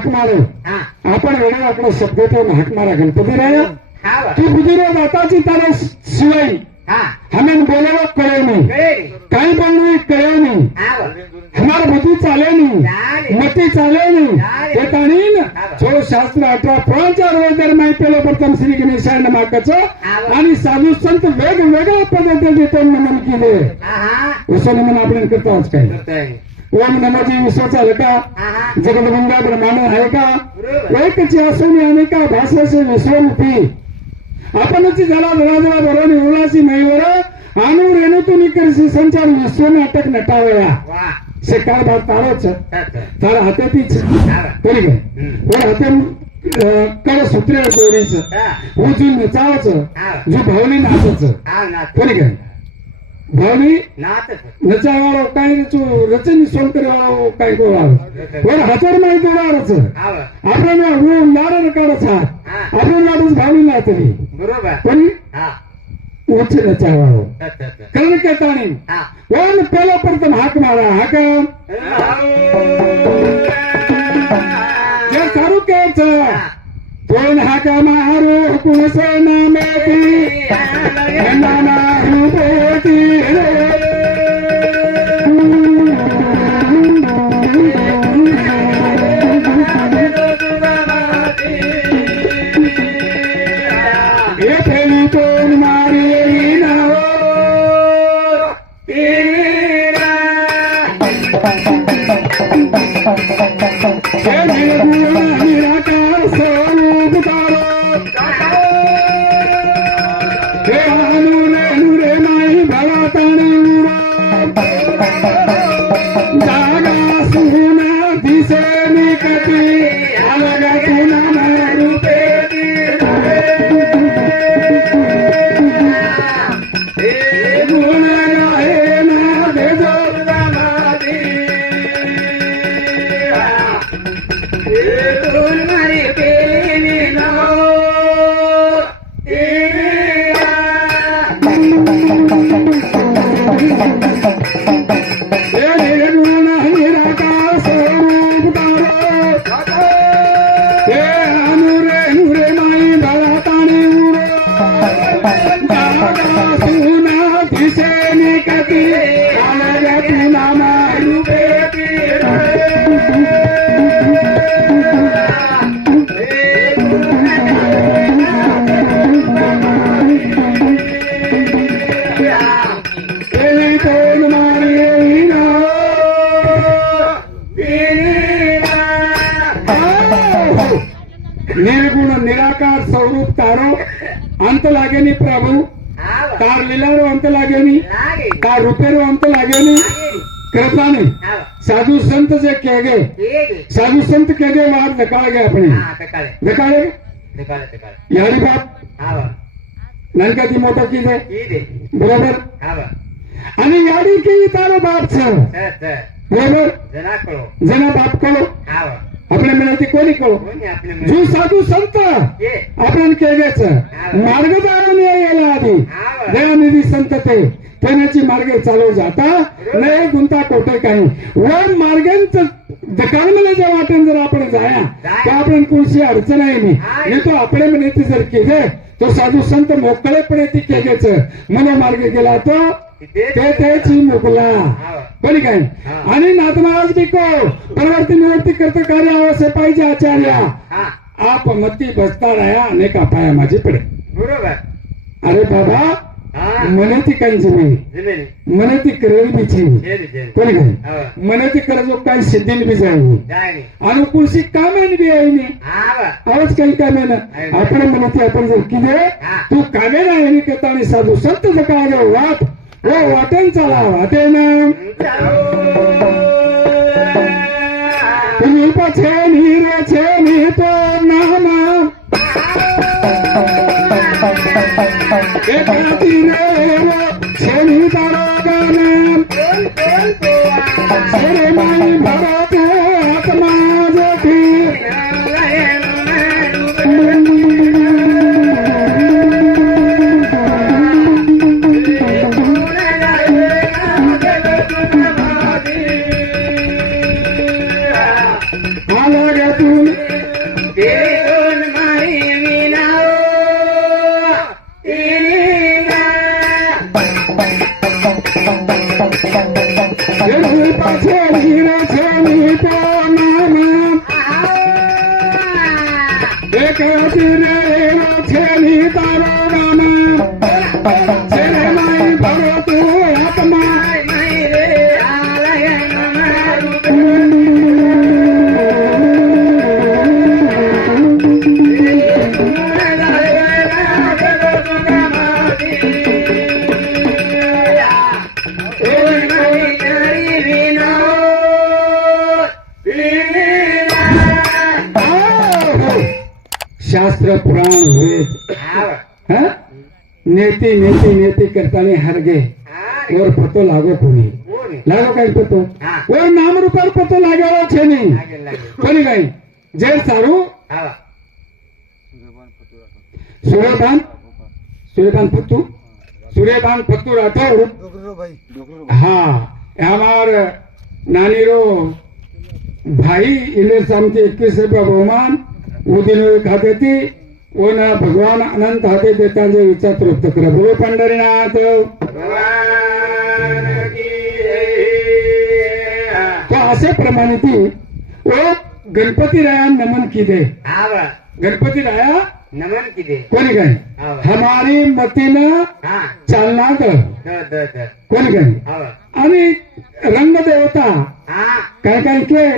हाक मारे हा आपण वेगळा आपला शब्द ठेवून हाक मारा गणपती राया हा वा. तू बुद्धिरो दाताची तारा शिवाय हा हमें बोलावं कळेल नाही कळेल. काही बोलणं कळेल नाही हा वा. हमार बुद्धि चाले नहीं चाले. मती चाले नहीं चाले. ते ताणीन हा बा. जो शास्त्र 18 वेळ दरम्यान पेलो प्रथम श्री गणेशाय नमाकच हा बा. आणि साधू संत वेगवेगळ्या पद्धतीने देतो नमन केले हा हा उसं नमन आपण करतो आज काय करतोय. ओम नमोजी विश्वाचा आहे का हा हा जगदगंगा ब्रह्मांड आहे का बरोबर. एकची असून अनेका भाषाचे विश्वरूपी आपणची झाला जरा बरोबर उल्हासी महिवर आणू रेणुतून करशी संचार विश्व नाटक नटावया वा. शेकार भाग तारोच करतोय. तारा हातातीच हा वा. बरी काय हम्म. वर हाते कळ सूत्रे दोरीचं हा उजून नचावचं हा जो भावनी नाचायचं हा नाच बरी काय भावनी नाच नचावाळो काय रचनी सोनकरी वाळो काय कोळावं वर हजार माहिती वाळाच हा वा. आपण रूम नारण काढच हा हा आपण वाटच भावनी नाचली बरोबर. पण हा उच्च नचावाळो करतोय. कर्ण केताणी हा वन पेला प्रथम हाक मारा हाक जे सारू केच कोण हाक मारू कुणस नामेती नाना रूपेती हे फेली कोण मारे नाव हे निर्गुण निराकार स्वरूप तारो हे आणून नुरे माई भवाताणी जागा सुना दिसे निकटी अलग पुन्हा रूपे गुण गाये ना देजो हे निर्गुण निराकार स्वरूप तारो हे अनुरे नुरे माई भवाताणी जागा सुना दिसे निकटी अलग पुन्हा रूपे हे कोण मारे ना निर्गुण निराकार स्वरूप तारो अंत लागेनी प्रभु हा वा. तार लीलारो अंत लागेनी लागे. तार रुपेरो अंत लागेनी करताने हा वा. साधू संत जे केगे ठीक आहे. साधू संत केगे वाद धकाळ गे अपने हा ककाळे. धकाळे ककाळे ककाळे. यारी बाप हा वा. ननका ती मोठा की दे ठीक आहे. बरोबर हा वा. आणि यारी की तारो बाप छ तर बरोबर जना कळो. जना बाप कळो हा वा. आपल्या मिळते कोणी कळो कोणी आपले जो साधू संत ये. आपण केगेच मार्ग जाणून यायला आधी हा वा. दयानिधी संत ते त्याची मार्गे चालू जाता नाही गुंता कोटे काही व मार्गांच दकाळमध्ये ज्या वाटेन जर आपण जाया तर आपण कोणशी अडचण आहे नाही तो आपल्या मिळते जर केले तो साधू संत मोकळेपणे ती केगेच मनोमार्गे गेला तो ते त्याची मोकला कोणी काय आणि नाथमहाराज बिको परवर्ती निवृत्ती करता कार्य आवश्य पाहिजे आचार्य हा आप मती बसता राया अनेक अपाया माझी पडे बरोबर. अरे बाबा हा મને થી કઈ જમીન जमेल. મને થી કરેલ બી છે जेरी जेरी. कोणी काय हा वा. મને થી કરજો કઈ સિદ્ધિ બી જાય जाय नाही. अनुकूलशी कामे बी आहे नाही हा वा. आवाज काही कामे ना आपण म्हणते आपण जर किदे तू कामे ना आहे करता आणि साधू संत जका वाट वो वाटेन चला वाटेन तुम्ही पछे नीरे छे नी तो नामा तीरे छेनी तारा गाना शेरे माई भरत आत्मा ज्योति अलग तुम સરસ્વતી રે એવા છે ની તારો નામ છે રે માઈ ભરો તું આત્મા શાસ્ત્ર પુરાણ વેદ હા નેતિ નેતિ નેતિ કરતાની હરગે ઓર પતો લાગો કોની લાગો કઈ પતો ઓર નામ રૂપર પતો લાગેલો છે નહીં કોની કઈ જે સારું સૂર્યભાન ફતુ રાઠોડ હા আমার नानीरो भाई इलेस आमचे 21 रुपया बहुमान उदिन खाते ती ओना भगवान अनंत हाते देता जे विचार व्यक्त करा बोलो पंढरीनाथ तो असे प्रमाणे ती ओ गणपती राया नमन किदे गणपती राया नमन किदे कोणी काय हमारी मतीनं चालना कोणी काय आणि रंग देवता काय काय के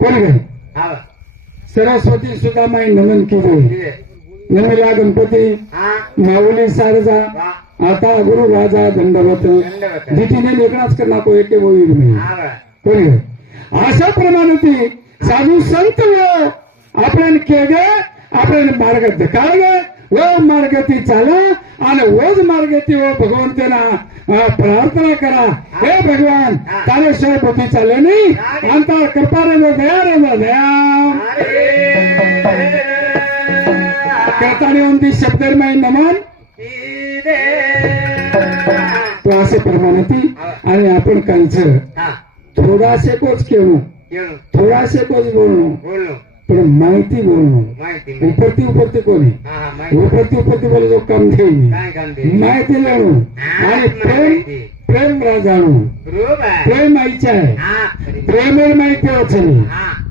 कोणी काय सरस्वती सुद्धा माई नमन केले नमला गणपती माऊली सारजा आता गुरु राजा दंडवत भीतीने लेखनाच करणार को एके होईल नाही कोणी अशा प्रमाणे ती साधू संत आपण केले आपण मार्ग धकाळले व मार्गती चाला आणि वज मार्गती व भगवंतना प्रार्थना करा हे भगवान तारेश्वर बुद्धी चाले नाही अंतर कृपारे दया रे दया करताना उनती शब्दरमय नमन तो असे प्रमाणे ती आणि आपण कांचं थोडासे कोच केलो थोडासे कोच बोलणं पण माहिती बोलणं उपरती कोणी उपरती बोले जो काम देईल माहिती जाणू आणि प्रेम जाणू प्रेम आईच्या आहे प्रेम माहिती अडचणी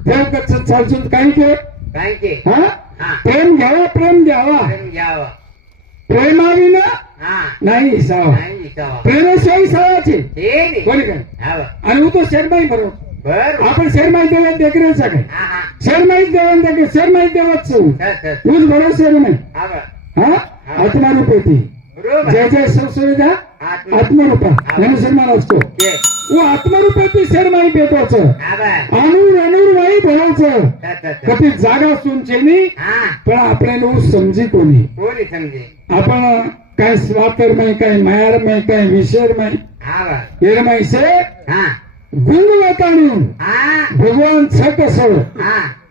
प्रेम कसं चालसून काही के हा प्रेम घ्यावा प्रेमाविना नाही सावा प्रेमाशिवाय सावाचे कोणी काय आणि तो शर्माई बरोबर आपण शर्माई देवात देखरेचा काय शर्माई देवात देखे शर्माई देवात ऊस बरो शर्माई हा आत्मारूपी जय जय सुविधा आत्मरूपा म्हणून सन्मान असतो वो आत्मरूपी शर्माई भेटवाच अनुर वाई बोलायचं कधी जागा सुनचेनी पण आपल्याला समजी कोणी आपण काय स्वातरमय काय मायारमय काय विषयरमय येरमय से गुंगवतानी भगवान छक असो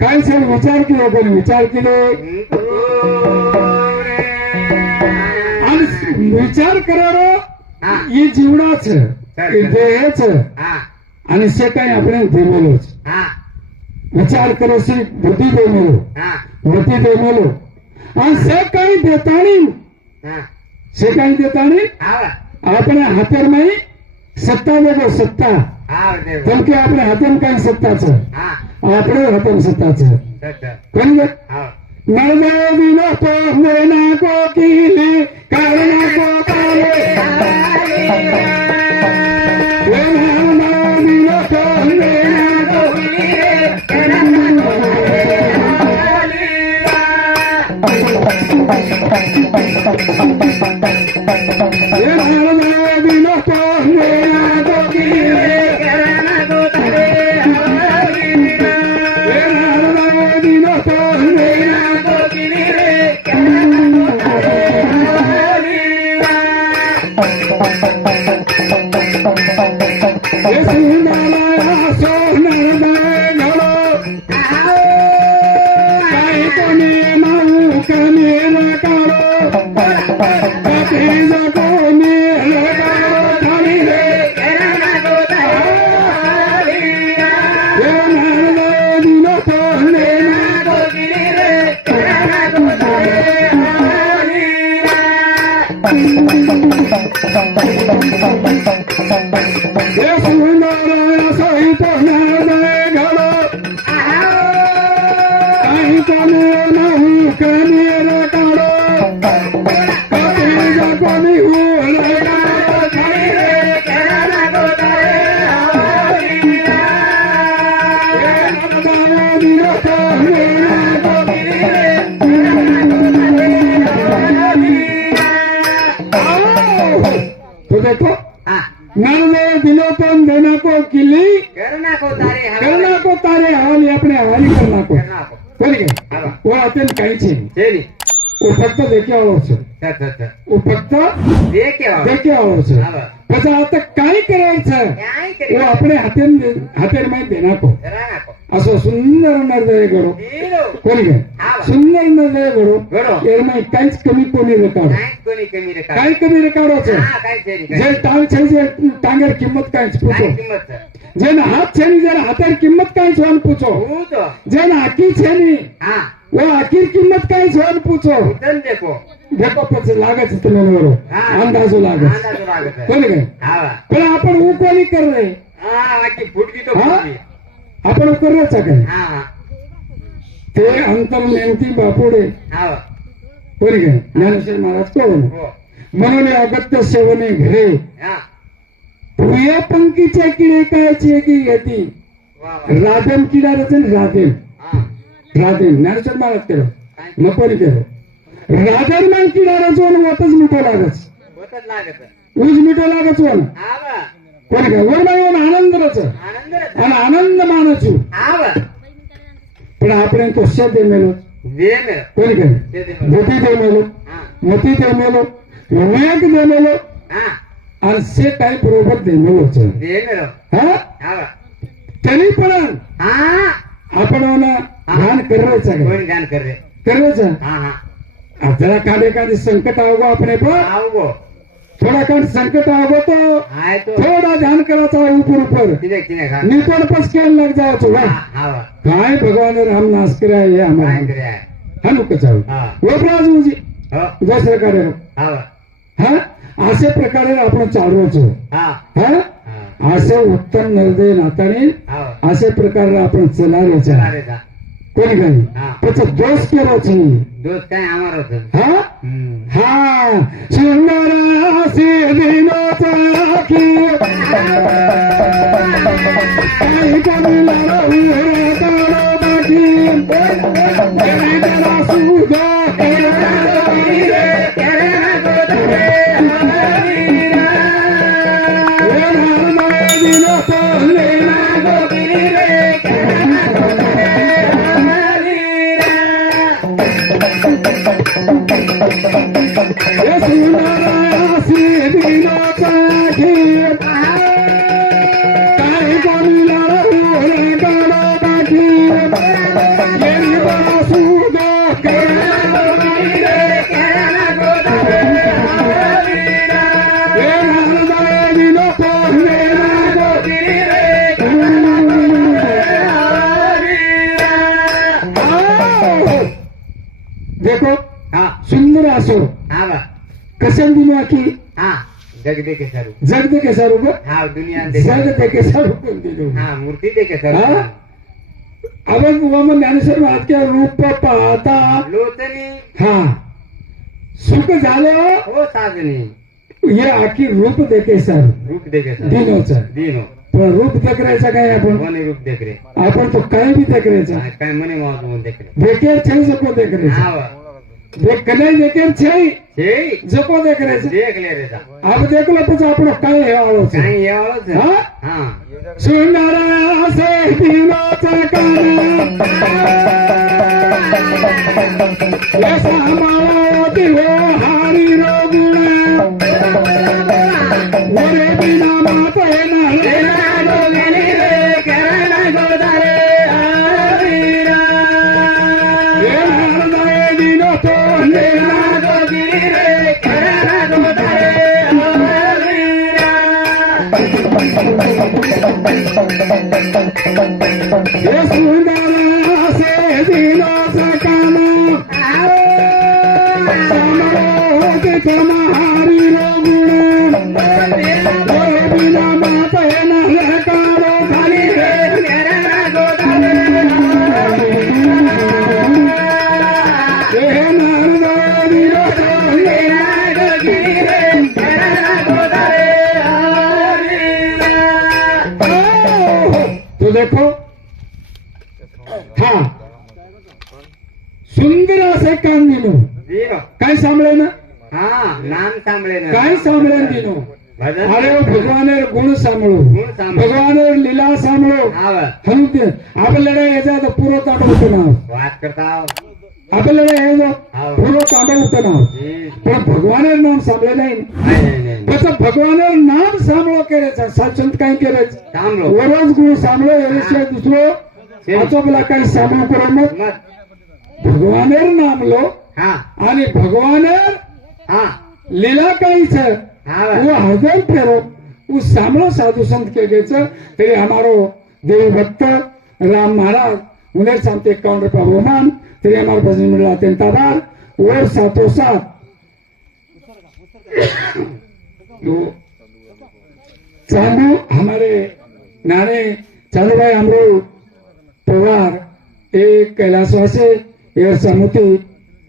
काय सर विचार केला कोणी विचार केले आणि विचार करारो हे जीवनाच देहच आणि से काही आपण देमेलोच विचार करो सी बुद्धी देमेलो आणि से काही देतानी आपण हातरमाई सत्ता देतो सत्ता કેમ કે આપણે હાથમ કઈ સત્તા છે આપણે હાથમ સત્તા છે કોણ નર્મદે વિનો તો મેના કોકીલી કારણા કો કાલે નર્મદે વિનો તો મેના કોકીલી કારણા કો रे काढो कपिलीचा कोणी हुळ काढो खाली रे केळाला गोदारे हवालीला. दावा दिलो तो मेला कोकिली रे केळाला गोदारे हवालीला. तो देखो हा नर दिलो तो देना को किली केळाला गोदारे करना को तारे हवाली अपने हवाली करना को केळाला गो. કરી હા वो અત્યંત કઈ છે શેરી वो ફક્ત દેખ્યા વાળો છે છ वो ફક્ત દે કેવા દેખ્યા વાળો છે હા પછી આ તો કઈ કરાય છે ક્યાંય वो કરી આપણે હાથે માં દે નાખો જરા નાખો असो सुंदर नरदय गडो ઈલો कोणी काय હા सुंदर नरदय गडो ગળો એમાં કાંઈ જ કમી કોની રેકાડો કાંઈ કોની કમી રે કાંઈ કમી રેકાડો છે હા કાંઈ શેરી જે ટાંગ છે જે ટાંગર કિંમત કાંઈ જ પૂછો કાંઈ કિંમત છે જેના હાથ છે ની જેના હાથેર કિંમત કાંઈ છે એને પૂછો હું તો જેના આખી છે ની હા वो आखिर किंमत कांई છે એને પૂછો ઉતન દેખો देखो પછી લાગે છે તમે બરો હા અંદાજો લાગે છે આંદાજો લાગે છે કોની काय હા पण आपण वो कोणी कर रे હા આખી ફૂટકી તો હા? ફૂટકી आपण करायचं काय હા હા ते अंतर नेमकी बापुडे હા कोणी काय ज्ञानेश्वर महाराज कोण हो म्हणून अगत्य सेवने घरे હા प्रिय पंक्तीच्या किडे कायची की येती વાહ વાહ राधेम किडा रचन राधेम હા राधेम ज्ञानेश्वर महाराज केलं કાંઈ नको केलं राधेम मान किडा रचून वतच मिठो लागच હોત જ લાગે છે ऊज मिठो लागच वन હા વા कोणी काय वर नाही वन आनंद रच આનંદ રે आणि आनंद मानचू હા વા पण આપણે તો છે દે મેલો દે મે कोणी काय દે દે बुद्धी दे मेलो હા मती दे मेलो विवेक दे मेलो હા आणि से काही बरोबर दे मेलो છે દે મે हा હા વા तरी पण હા आपण ध्यान करायचं काय કોઈ ધ્યાન કરે करायचं હા હા जरा काढे एखादी संकट आवगो આપણે पण આવો थोडा काढ संकट आवगो तो હા એ તો थोडा ध्यान करायचा ऊपर ऊपर तिने तिने खा निपण पसकेल लग जाओ वा હા वा काय भगवान राम नाश કર્યા ये काय हमारा करे हनुक जाऊ हा वो प्राजूजी हो दुसऱ्या काढे हा वा हा अशा प्रकारे आपण चालवायचो हा हा हा असं उत्तम निर्दय नाताने हा अशा प्रकारे आपण चलावायचं अरे दा कोणी काही हा त्याचा दोष केलाच नाही दोस्त काय आमार होत हा हा सुंदर असे दिनाचा की काही कमीला राहू काढो बाकी गरीबाला सुद्धा देखो हा सुंदर असो हा वा कशाला दिलो की हा जग देखे सरू जग दे कैसा रुको हा दुनिया जग देखे दे कैसा रुको दिलो हा मूर्ती देखे सरू हा? आपण मग ज्ञानेश्वर महाराज के रूप पाहता लोचनी हा सुख झालं हो साजनी हे आखी रूप देखे सर रूप देखे सर दिनोचं दिनो पण रूप देखरायचं काय आपण कोणी रूप देख रे आपण तो काही बी देखरायचा काय म्हणे मावत म्हणून देख रे देखेर छे जको देखरायचा हा वा देख कने देखेर छे छे जको देखरायचा देख ले रे जा आप देखलो પછી આપણો काय हे आलो છે काय यावळच हा हा सुंदर असे दिनाचा कान ऐसा मावती हो हारी रोगुण वरे बिना माते नाही हे हृदय दिनो तो लेना हे सुंदर असे दिनाचा कान समोर तुम्हारी रोगुण वरे बिना माते नाही काढो खाली हे नारद देखो हा सुंदर असे कान दिनो दिनो काय सांभळे ना हा नाम सांभळे ना काय सांभळे दिनो भजन अरे भगवानेर गुण सांभळो गुण सांभळो. भगवानेर लीला सांभळो हाव हनुते आपल्याला याचा पुरो तांबा होतं नाव वाद करताव आपल्याला हे हाव. पुरो तांबा होतं नाव जी पण भगवानेर नाम सांभळे नाही नाही त्याचं भगवानेर नाम सांभळो करायचं साचंत काय करायचं सांभळो वरच गुण सांभळो याशिवाय दुसरं आचोबला काही सांभळ करू मग मत भगवानेर नाम लो हा आणि भगवानेर हा लीला काहीच है हाव वो हृदय फेरो वो सामलो साधु संत के गेच तेरे हमारो देव भक्त राम महाराज उन्हें सांगते 51 रुपया बहुमान तेरे हमारे भजन मिला तेंतादार और सातों साथ वो चांदू हमारे नाने चांदू भाई अमरू पवार एक कैलाशवासी ये समुति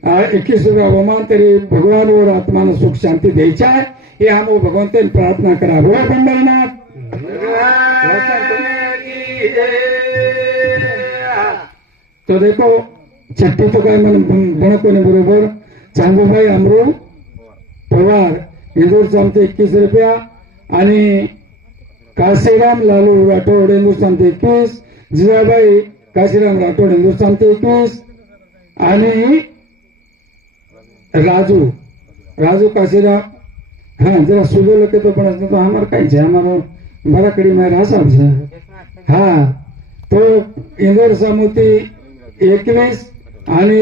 21 रुपया बहुमान तेरी भगवान और आत्मा ने सुख शांति द्यायचा है हे हम भगवंत प्रार्थना करा बोला पंढरीनाथ तो देखो छट्टी तो काय मन कोणी बरोबर चांगूभाई अमरू पवार इंदूरचा आमचे 21 रुपया आणि काशीराम लालू राठोड इंदूरचा आमचे 21 जिजाबाई काशीराम राठोड इंदूरचा आमचे 21 आणि राजू काशीराम हाँ जरा सुधो लगे तो पण तो हमार कहीं है हमारो बड़ा कड़ी में रासा है हाँ तो इंदोर समुति 21 आणि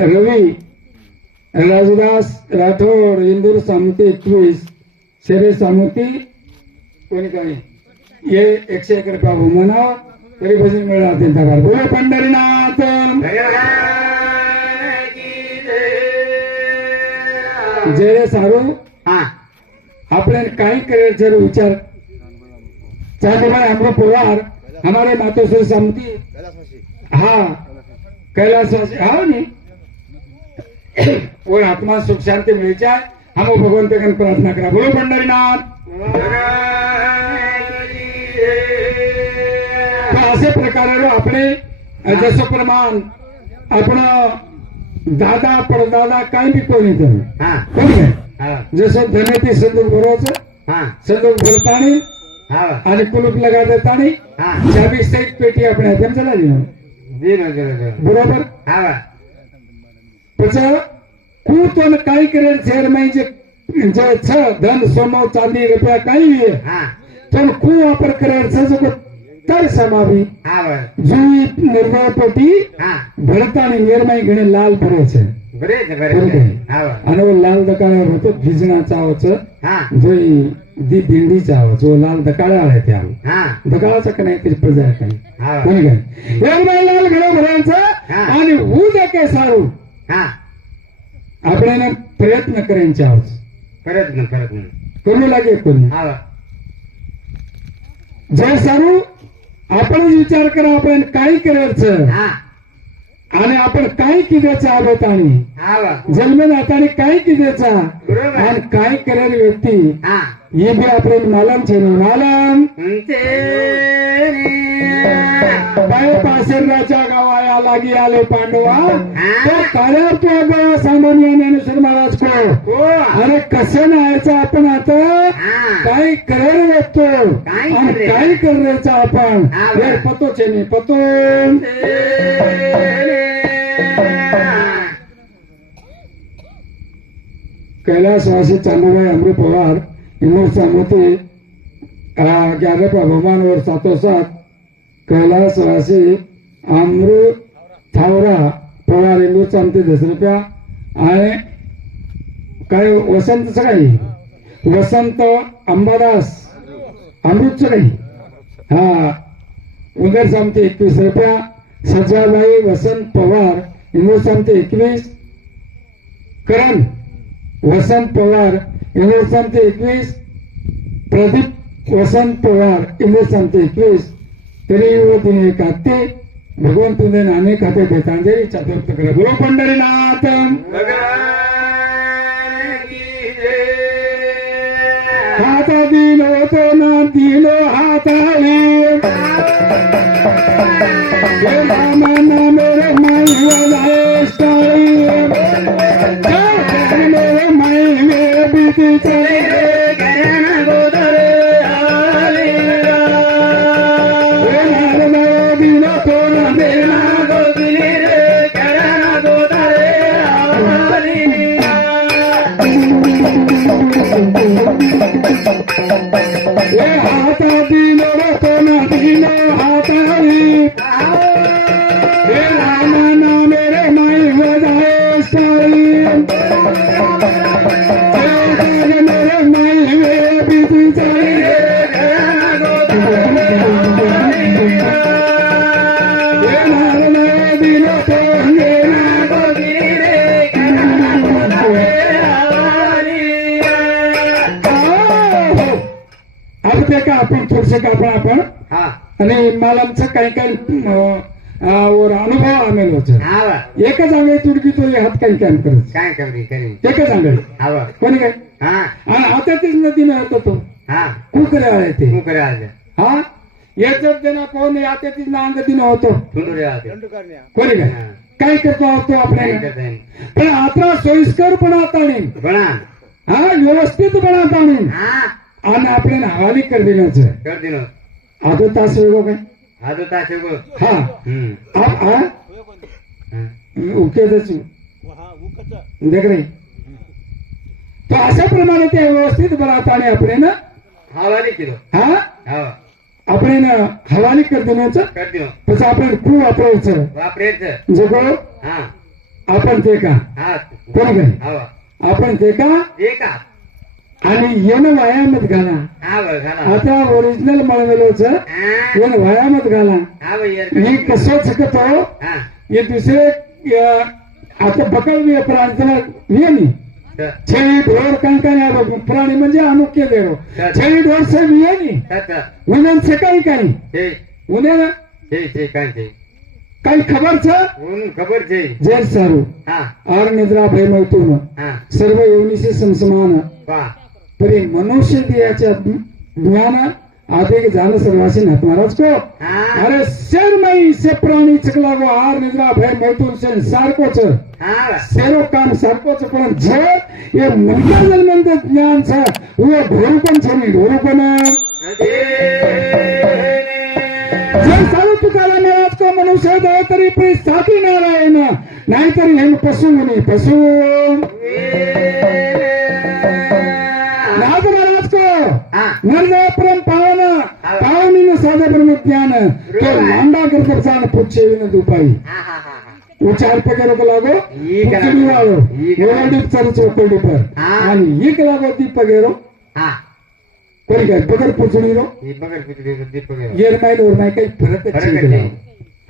रवि राजदास राठोड इंदोर समुति 21 शेरे समुति कोणी काही ये 101 रुपया मना तरी भजन मिळा त्यांचा घर बोलो पंढरीनाथ जय सारू हा આપણે કાઈ કરે જરૂર વિચાર ચાલો ભાઈ हमरो परिवार हमारे मातोश्री समिति हाँ कैलाशवासी हाँ नहीं और आत्मा सुख शांति मिल जाए हम भगवंत के प्रार्थना करा बोलो पंढरीनाथ तो असे प्रकारे આપણે जसं प्रमाण आपण दादा परदादा काही बी कोणी तर हा कोणी काय हा जसं धनेती संदूक भरवायचं हा संदूक भरतानी हा आणि कुलूप लगा देतानी हा चाबी सहित पेटी આપણે હાથમાં ચલાવી દો दिनो બરોબર हा પછી કૂતોને કાઈ કરે શહેરમાં જે છે ધન સોનો ચાંદી રૂપિયા કાઈ બી हा તો કુ વાપર કરે છે જો तर समावी हा जुई निर्भय पेटी हा ભરતાની નિર્મય ઘણી લાલ ભરે છે बरे हा અને वो लाल દકાળે હોતો ભીજના ચાવच हा જોઈ दी दिंडी चावच वो लाल दकाळे आले त्या हा दकाळाचा का नाही तरी प्रजा काही हा कोणी काय एक बाई लाल घडो भरायचं आणि हू देखे सारू हा આપણે પ્રયત્ન કરીને ચાવच प्रयत्न करू लागे कोणी हा जय सारू आपण विचार करा आपण काय करायचं हा आणि आपण काय किद्याचं आहोत आणि हा जन्म नाताने काय किद्याचा बरोबर. आणि काय करेल व्यक्ती हा हे बी आपले मालम છે ને मालम बाय पासेराच्या गावाया लागी आले पांडवा तो काळ्या तो गावा सामान्य ज्ञानेश्वर महाराज को अरे कसं नाहायचं आपण आता काय करेल व्यक्तो आणि काय करायचं आपण यार पतो છે ને पतो कैलाशवासी चांदूभाई अमरू पवार इंदूर समिति 11 रुपया भगवान और सातों साथ कैलाशवासी अमरू थावरा पवार इंदूर समिति 10 रुपया आणि काय वसंत सकाळी वसंत अंबादास अमृत सकाळी हा उदर समिति 21 रुपया सजाबाई वसंत पवार इंदूर समिति 21 करण वसंत पवार इंदूर समिति 21 प्रदीप वसंत पवार इंदूर समिति 21 तरी वो दिन एक आते भगवान तुझे नाने खाते बेतांजली चतुर्थ करे बोलो पंढरीनाथ हाता दिलो तो ना दिलो हाताळी हे रामा नाम रे माई वाला स्टाळी मेरे माई मेरे बीती चले हाता दिनो कोना दिनो हातारी हे रामा नाम रे माई वजाए सारी मेरे माई मेरे बीती चली दिनो अब ते का आपण थोडसे का आपण हा आणि मला आमचं काही काही अनुभव आम्ही होतो हा एकच आंगळी तुडकी तो हात काही काम करत काय करी करी एकच आंगळी हा कोणी काय हा आणि आता तीच नदीनं होतो तो हा कुकरे आले ते तू करे आज हा याच्यात देना कोण आता तीच ना अंगतीनं होतो तुंडू आज कोणी काय काय करतो होतो काय आपल्याला करताय पण आता सोयीस्करपणा ताणी बना हा व्यवस्थितपणा ताणी हा आणि आपल्याला हवाली कर देण्याचं कर दिनो आता तास वेगळं काय आज ताशे गो हा हम्म ओके देख रे तो अशा प्रमाणे ते व्यवस्थित बनवता आणि आपण ना हवाली किलो हा हा आपण हवाली कर देण्याचं कर दिनो त्याचं आपण खूप वापरायचं वापरेच जगो हा आपण ते का हा कोण काय हवा आपण ते का ते का आणि येणं व्यायामात घाला हा बघ घाला आता ओरिजिनल मळवेलोच हा येणं व्यायामात घाला हा भाई यार मी कसं शकतो हा हे दुसरे आता बकळ प्रांताला नाही छेळी ढोर काय प्राणी म्हणजे अमुख्य देरो छेळी ढोर से नाही उन्हें से काही हे उन्हें हे काय ते काही खबर छ उन खबर छे जय सारू हा और निद्रा भय मैतून हा सर्व योनीसे समसमान वा तरी मनुष्य दियाच्या ज्ञान अधिक जान सर्वासी नाथ महाराज को हा अरे शर्मई से प्राणी चकला गो आर निद्रा भय मैथुन से सारको छ हा सेरो काम सारको छ पण जे ये मंत्र जन्मंत ज्ञान छ वो ढोरुपन छ नि ढोरुपन जे सारू तुकाराम महाराज को मनुष्य दे तरी प्री साथी नारायण नाहीतरी हे पशु मुनी पशु नाथ महाराज को निर्दय परम पावन पावनी साधा ब्रह्म ज्ञान तो मांडा करकर जान पुच्छे विन दुपाई हा हा हा उचार पगार को लागो पुच्छडी वाळो एवढी चल चौकडी पर आणि एक लागो ती पगेरो हा कोणी काय पगार पुच्छडी रो हे बघर पितडी दीप बघर येर काय दोर नाही काही फरक फरक आहे आहे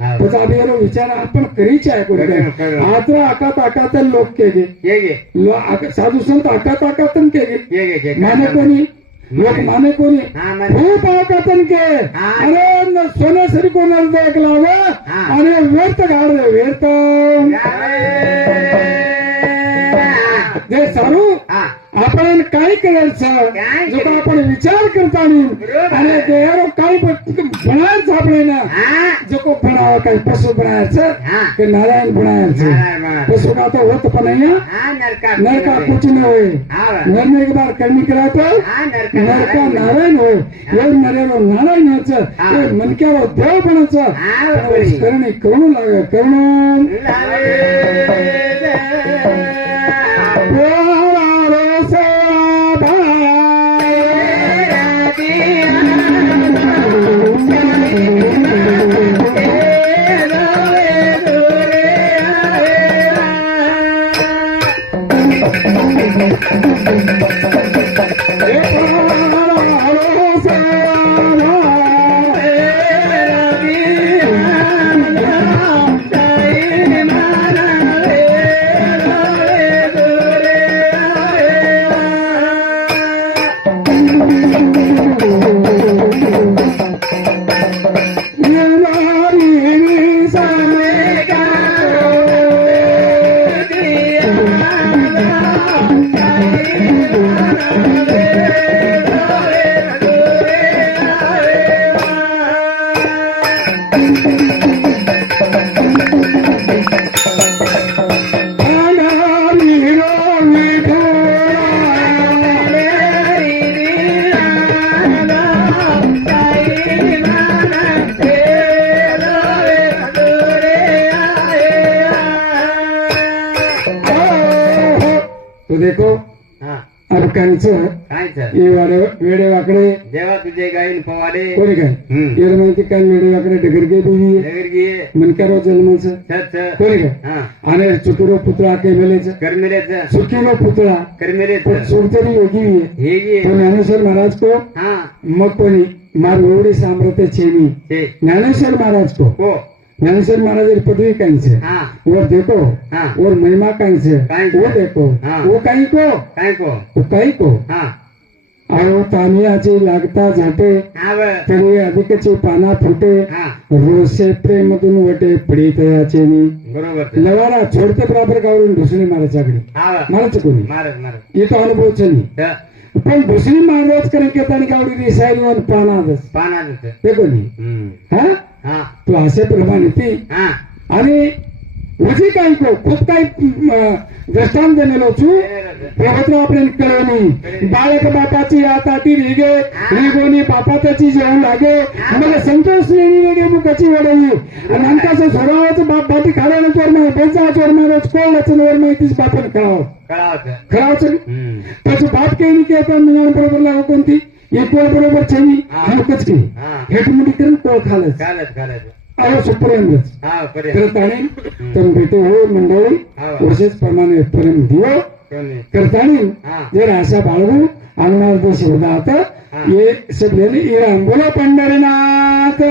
हा त्याचा अभियानो विचार आपण करीच आहे कोणी काय आता आकात आकातन लोक केले ये गे साधू संत आकात आकातन केले ये गे माने कोणी लोक माने कोणी हा माने खूप आकातन के अरे सोन्यासरी कोणाला देख लाव आणि व्यर्थ गाड दे व्यर्थ जे सारू आपण काय करायचं जो का आपण विचार करता आणि देवारो काय बनायचं आपण ना जो को बनावं काही पशु बनायचं ते नारायण बनायचं पशु का तो होत पण नाही नरका कुछ न होय नरने एक बार कर्मी करा तो नरका नारायण होय ये नरेरो नारायण व्हायचं मनक्यावर देव बनायचं करणी करून लागे करून देखो हा अब कांचं काय सर हे वेडे वाकडे जेव्हा तुझे गायन पवाडे कोणी काय येर माहिती काय वेडे वाकडे डगरगे देवी नगर गे मनकारो जन्माचं सच कोणी काय हा आणि चुकीरो पुतळा केमेलेचं करमेलेच चुकीरो पुतळा करमेलेच पण सोडतरी योगी आहे हे गे तो ज्ञानेश्वर महाराज को हा मग कोणी मार एवढी सामर्थ्य छेनी ते ज्ञानेश्वर महाराज को हो ज्ञानेश्वर महाराज की पदवी कहीं से हा और देखो हाँ। और महिमा कहीं से कहीं से। वो देखो हाँ। वो कहीं को काय को वो कहीं को हा और तानियाची लागता झाटे हा ब तरी अधिकची पाना फुटे हा रोसे प्रेमधून वटे पडित याचेनी बरोबर ते. लवारा छोडते बराबर गावरून दुसरी महाराजाकडे हा ब मारायचं कोणी मारत मारत येतो अनुभवच नाही त पण दुसरी महाराज करून केतानी गावडी दिसायला पानादच पानात ते कोणी हा हा तो असे प्रमाणे ती हा आणि उजी काही को खूप काही दृष्टांत दिलेलो छू प्रवत्र आपण कळवणी बाळक बापाची आता ती रिगे रिगोनी बापा त्याची जेवण लागे मला संतोष लेणी वेगे मुखाची वडई आणि अंकाचं सोडावाचं बाप बाटी खाल्यानं चोर माय बेचा चोर मारच कोणाचं वर माहितीच बापन खेळावं कळावत खेळावचं त्याचं बाप काही नाही की मिळून बरोबर लागू कोणती एक वेळ बरोबर छेनी मुखच की हा हेटमुडी करून कोळ खालच घालत घालत अहो सुपर्यंतच हा पर्यंत करताणी तर भेटे हो मंडळी वर्षेच प्रमाणे पर्यंत दिवो कोणी करताणी हा जर आशा बाळगू अनुमान देश होता ये सब लेने बोला पंढरीनाथ